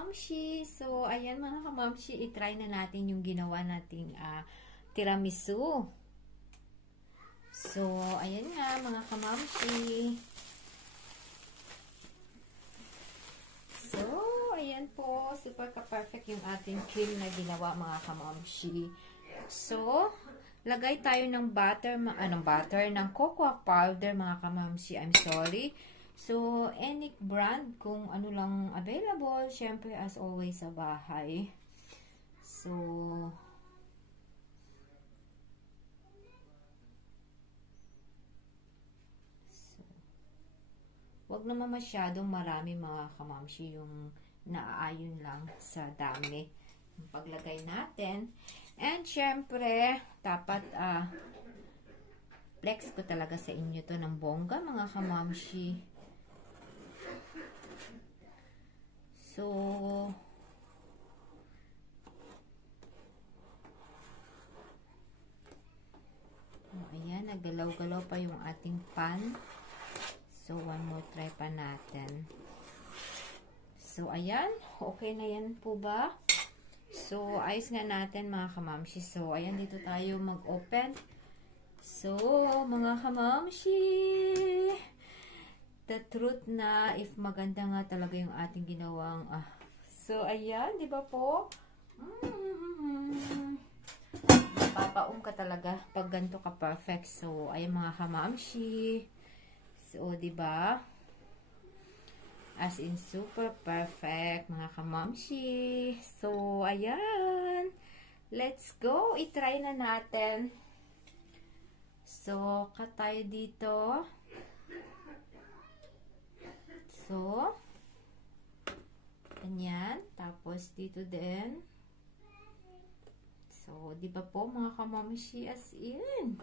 kamamshi. So, ayan mga kamamshi, itry na natin yung ginawa nating tiramisu. So, ayan nga mga kamamshi. So, ayan po, super ka-perfect yung ating cream na ginawa mga kamamshi. So, lagay tayo ng ng cocoa powder mga kamamshi. I'm sorry. So, any brand, kung ano lang available, syempre as always sa bahay. So, wag naman masyadong marami mga kamamshi, yung naaayon lang sa dami yung paglagay natin. And syempre, dapat flex ko talaga sa inyo to ng bongga mga kamamshi. So, ayan, naggalaw-galaw pa yung ating pan. So, one more try pa natin. So, ayan, okay na yan po ba? So, ayos nga natin mga kamamshi. So, ayan, dito tayo mag-open. So, mga kamamshi, the truth na if maganda nga talaga yung ating ginawang so ayan, di ba po? Papaum ka talaga pag ganito ka perfect. So ayan mga kamamshi, so di ba, as in super perfect mga kamamshi. So ayan, let's go, i-try na natin. So cut tayo dito. So, ganyan. Tapos, dito din. So, di ba po mga kamamshi, as in.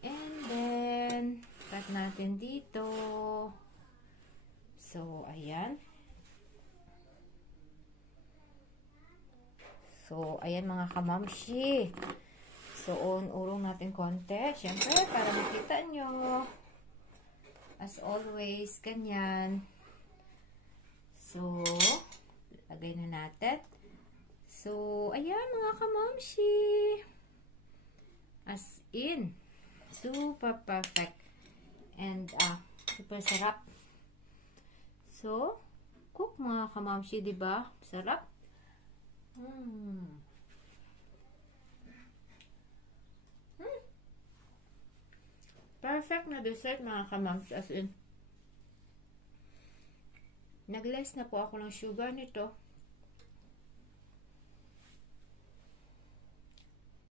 And then, cut natin dito. So, ayan. So, ayan mga kamamshi. So, urong natin konti. Siyempre, para makita nyo. As always, ganyan. So, lagay na natin. So, ayan mga kamamshi. As in, super perfect. And, super sarap. So, cook mga kamamshi, diba? Sarap. Perfect na dessert mga kamamshi, as in. Nag-less na po ako ng sugar nito.